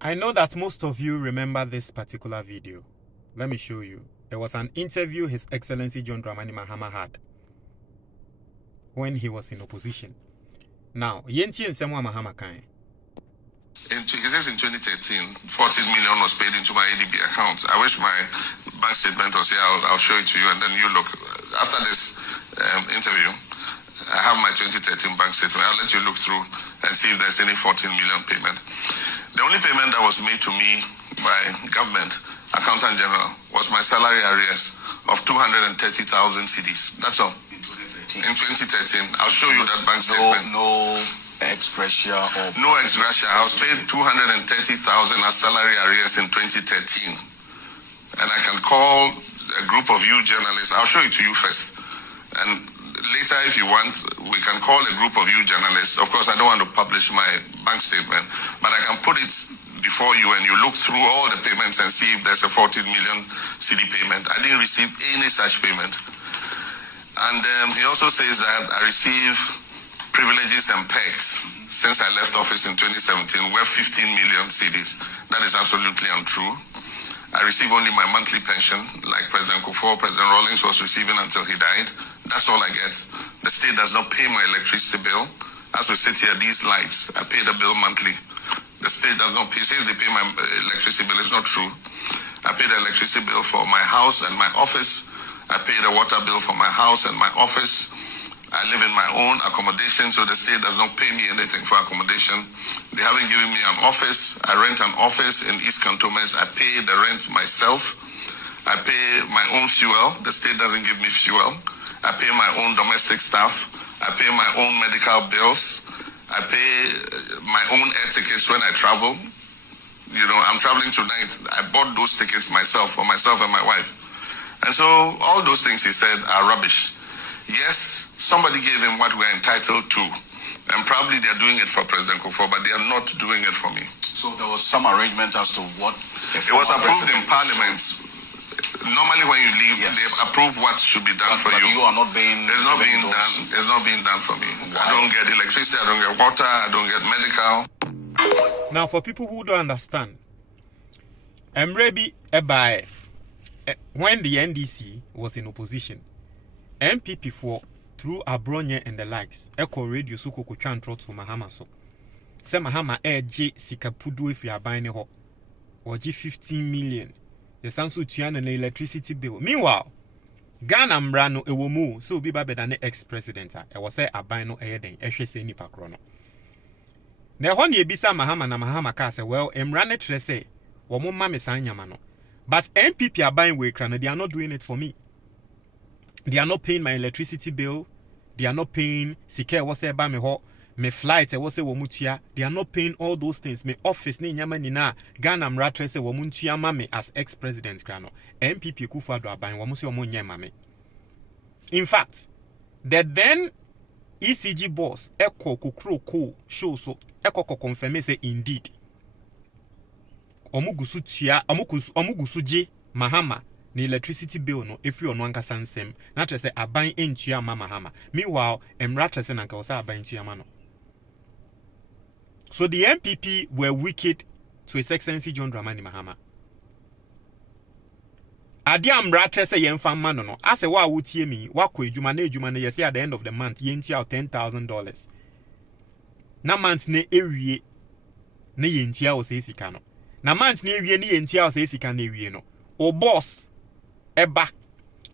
I know that most of you remember this particular video. Let me show you. It was an interview His Excellency John Dramani Mahama had when he was in opposition. Now, Yenti and Semwa Mahama Kai. He says in 2013, 14 million was paid into my ADB account. I wish my bank statement was here. I'll show it to you, and then you look. After this interview, I have my 2013 bank statement. I'll let you look through and see if there's any 14 million payment. The only payment that was made to me by government, Accountant General, was my salary arrears of 230,000 cedis. That's all. In 2013. I'll show you that bank statement. No ex gratia or... No ex gratia. I was paid 230,000 as salary arrears in 2013. And I can call a group of you journalists. I'll show it to you first. And later, if you want, we can call a group of you journalists. Of course, I don't want to publish my bank statement, but I can put it before you and you look through all the payments and see if there's a 14 million CD payment. I didn't receive any such payment. And he also says that I receive privileges and perks since I left office in 2017 worth 15 million CDs. That is absolutely untrue. I receive only my monthly pension, like President Kufuor, President Rawlings was receiving until he died. That's all I get. The state does not pay my electricity bill. As we sit here, these lights, I pay the bill monthly. The state does not pay. Says they pay my electricity bill. It's not true. I pay the electricity bill for my house and my office. I pay the water bill for my house and my office. I live in my own accommodation, so the state does not pay me anything for accommodation. They haven't given me an office. I rent an office in East Cantonments. I pay the rent myself. I pay my own fuel. The state doesn't give me fuel. I pay my own domestic staff. I pay my own medical bills. I pay my own air tickets when I travel. You know, I'm traveling tonight. I bought those tickets myself, for myself and my wife. And so all those things he said are rubbish. Yes, somebody gave him what we're entitled to. And probably they're doing it for President Kufuor, but they are not doing it for me. So there was some arrangement as to what... It was approved in Parliament. Normally when you leave, yes, they approve what should be done for but you. You are not being... It's not being done. It's not being done for me. Why? I don't get electricity, I don't get water, I don't get medical. Now, for people who don't understand, Mrebi Ebae, when the NDC was in opposition, NPP for through Abronye and the likes, Echo Radio Suko Kuchan Trot to Mahama so. Say Mahama J Sikapudu if you are buying a hop or G15 million. The Sansu Tian and the electricity bill. Meanwhile, Ghana Mbrano Ewomu, so be better than the ex-president. I was say a buy no air than Eshe Nipa Chrono. Now, when you bisa Mahama na Mahama Kasa, well, Emrane Trese, Womo Mame Sanyamano. But NPP are buying way crana, they are not doing it for me. They are not paying my electricity bill. They are not paying Sike was say by me ho, me flight was say womutia. They are not paying all those things. Me office ni nyama ni na Ghana mratre se womutia mame as ex-president grano. NPP Kufuor are buying womusi omunye mame. In fact, the then ECG boss Eko Kukro Ko show so Eko ko confirm say indeed. Omugusu tia omugusu je Mahama. The electricity bill no if you on one kasansem not to say a buying into your mama hammer. Meanwhile, Emratas and Uncle Sa buying to your mano. So the NPP were wicked to His Excellency John Dramani Mahama. Adiam Ratres a young fan man no. As a wa would hear me, Wakwe Jumane yes at the end of the month, yenchi out $10,000. Na months ne area ne yenchi out says he cano. Na months ne area ne yenchi out says he can no. O boss. Eba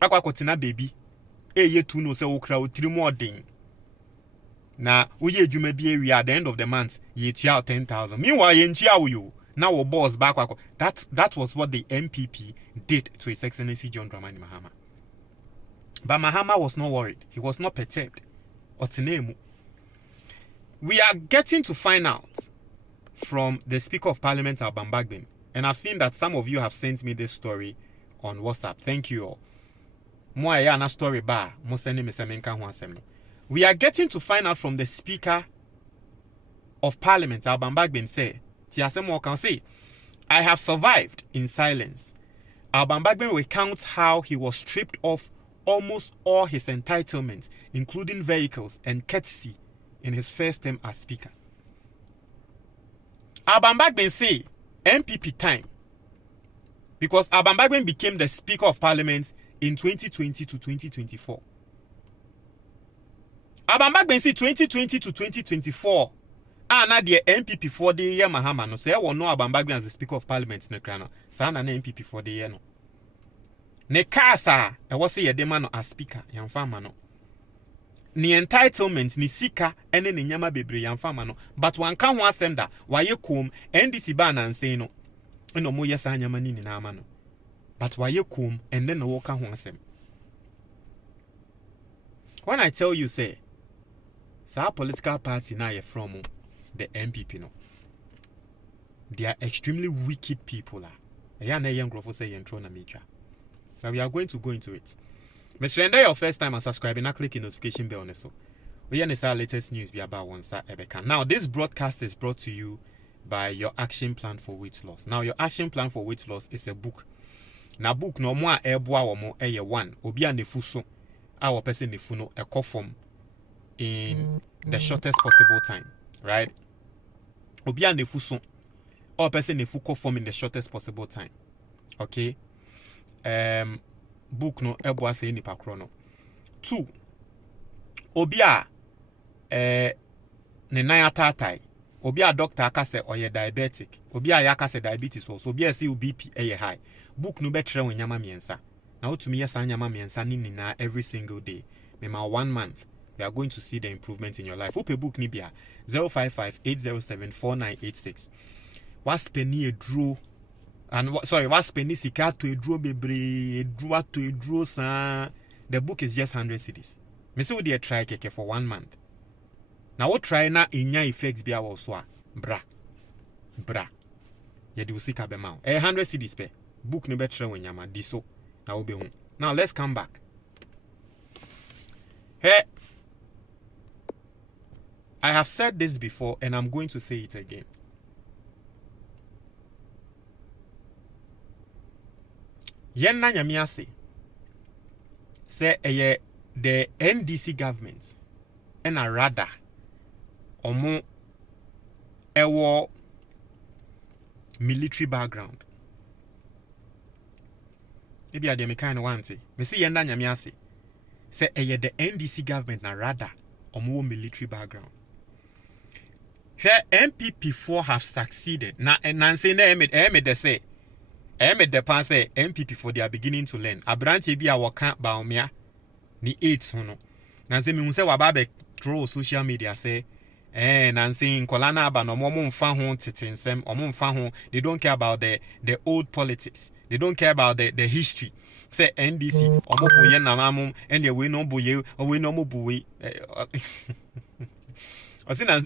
akwa kotina baby ye tu no se okra otiri mu odin na uye adwuma bi area at the end of the month ye tia 10,000 meanwhile ye ntia wo yo na wo boss back akwa that was what the NPP did to His Excellency John Dramani Mahama. But Mahama was not worried. He was not perturbed. Otinemu. We are getting to find out from the Speaker of Parliament Alban Bagbin, and I've seen that some of you have sent me this story on WhatsApp. Thank you all. Story bar. We are getting to find out from the Speaker of Parliament, Alban Bagbin, say, can say, I have survived in silence. Alban Bagbin recounts how he was stripped of almost all his entitlements, including vehicles and courtesy, in his first term as Speaker. Alban Bagbin say, NPP time. Because Alban Bagbin became the Speaker of Parliament in 2020 to 2024. Alban Bagbin see 2020 to 2024. Now the NPP for the year Mahama no say I will know Alban Bagbin as the Speaker of Parliament in the crano. Sana na NPP for the year no. Ne kasa I was say ye demand as Speaker yan fama no. Ni entitlements ni sika ene ni nyama bebre yan fama no. But one can one asem da waye kum NDC ban and say no. No mo yes anyama ni na ama no. But waye kum and then no woka ho asem. When I tell you say our political party now you're from the NPP no. They are extremely wicked people. But we are going to go into it. Mr. Render, your first time and subscribing, click the notification bell on so. We are our latest news be about one side Ebeka. Now this broadcast is brought to you by your action plan for weight loss. Now your action plan for weight loss is a book. Now book no more eboa or more one. Obi an nefuso. Our person nefuno a call form in the shortest possible time, right? Obi an nefuso. Our person nefuko form in the shortest possible time. Okay. Book no eboa say nipa krono. 2. Obia ne nan atatai. Obia doctor akase oye diabetic. Obia yakase diabetes also. Obia see BP eye high. Book no betre when nyama miensa. Now to me yes nyama miensa ni na every single day. Mema 1 month. We are going to see the improvement in your life. Ope book ni bia 055-807-4986. Was penny a draw. And what's penny sika to a draw bebre, a draw to a draw sa. The book is just 100 cedis. Me say we dey try keke for 1 month. Now what try na inya effects be our so bra. Ye do sika be ma. 100 cedis pe. Book no betre when nyama di so. Now be home. Now let's come back. Hey, I have said this before and I'm going to say it again. Yen na nyame ase say the NDC government and a rather omo ewo military background. Maybe I dem kind of want to. Me see yen na nyame ase say the NDC government na rather omo military background. Here NPP4 have succeeded. Na say na they say the pan say NPP for they are beginning to learn. Abranti bi a waka baomia ni 8 no. Na say me say wababe through social media say na say nkolana aba no mo mfa ho titensem omo mfa ho. They don't care about the old politics. They don't care about the history. Say NDC omo boye na mamum and we no boye or we no mo boye. I say na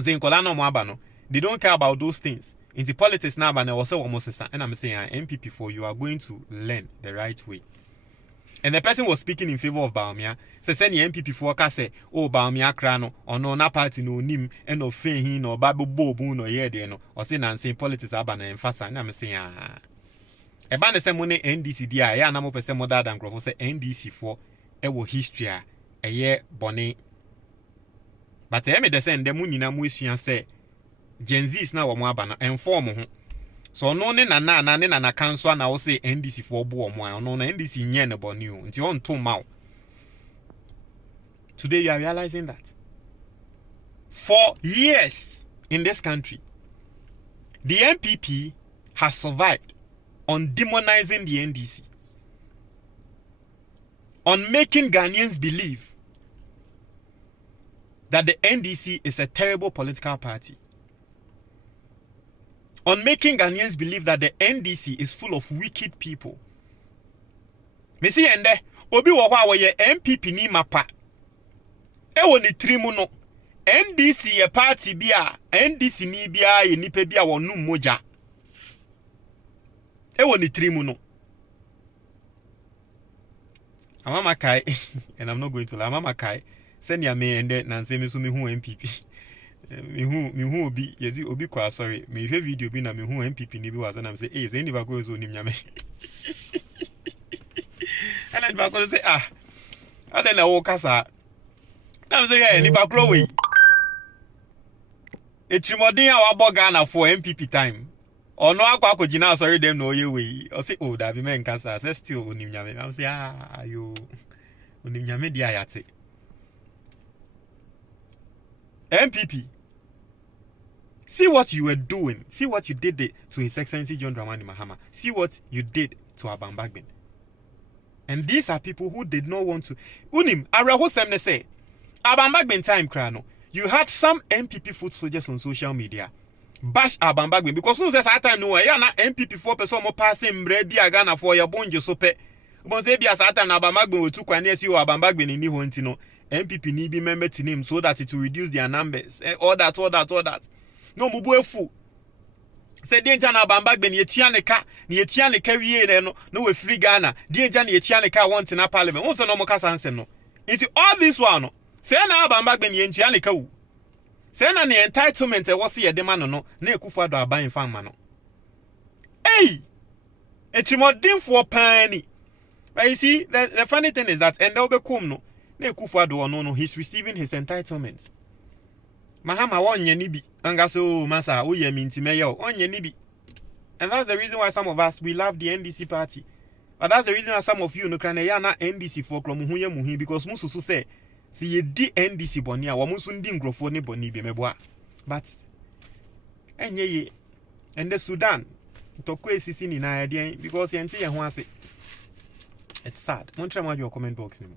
say nkolana mo aba no. They don't care about those things. In the politics now, but also almost and I'm saying NPP4, you are going to learn the right way. And the person was speaking in favor of Baumia. So send the NPP4 can say, oh Baumia crano, or no na party no nim and no fein no babu bobu no ye de no, or saying politics abana and fast and I'm saying a band the money NDC dia ya na mo pese more than growth say NDC4 ewo history a ye bonnet. But I made the send the money na mu say Gen Z is now a mwabana inform so no ne na council na wo say NDC for bo omo no na NDC nye ne boni o nti on to ma. Today you are realizing that for years in this country the NPP has survived on demonizing the NDC, on making Ghanaians believe that the NDC is a terrible political party, on making Ghanaians believe that the NDC is full of wicked people. Me see ende obi wo hwa wo ye NPP ni mapa e wo ni trimu no NDC ye party bia NDC ni bia ye nipa bia wo num moja e wo ni trimu no amama kai and I'm not going to lie amama kai send ya me ende na nse me so me hu NPP me hu obi yezi obi kwa sorry me hwe video bi na me hu NPP ni bi was na me say eh say ni ba go zo nim nyame and ba go say ada na wo kasa na me say eh ni ba kro we etrimodin a wa boga na for NPP time or no aqua jina sorry them no ye way or say oh that be men cancer say still unim nyame I'm say you unim nyame dia yate NPP see what you were doing, see what you did to His Excellency John Dramani Mahama, see what you did to Alban Bagbin. And these are people who did not want to unim araho semne say Alban Bagbin time crano. You had some NPP foot soldiers on social media bash Alban Bagbin because no says that time no ya na NPP 4 person mo passing ready agana for your bonje so pe bon say bia that time Alban Bagbin we took kwane si Alban Bagbin ni ho ntino NPP ni be member to name so that it will reduce their numbers all that no mubu efu say the entire Alban Bagbin ye tia ne ka wie no we free Ghana the entire ye tia ne ka want in parliament won so no mo kasa ansem no into all this one no say na Alban Bagbin ye tia ne ka wu say na ne entitlement e wo se ye de ma no na ekufa do aban fan ma no hey etrimodinfo pani. But you see the funny thing is that enda obekum no na ekufa do no he's receiving his entitlements. Mahama wonye ni bi anga so masa wo ye minti meyo onye ni bi. And that's the reason why some of us we love the NDC party. But that's the reason why some of you no krana ya na NDC for klom hu ye muhi because mususu say si ye di NDC boni a wo musu ndi nkrofo ne boni bi meboa. But enye ye and the Sudan toko esisi ni na ya because ye nti ye ho ase. It's sad. Montre mo your comment box ni mo.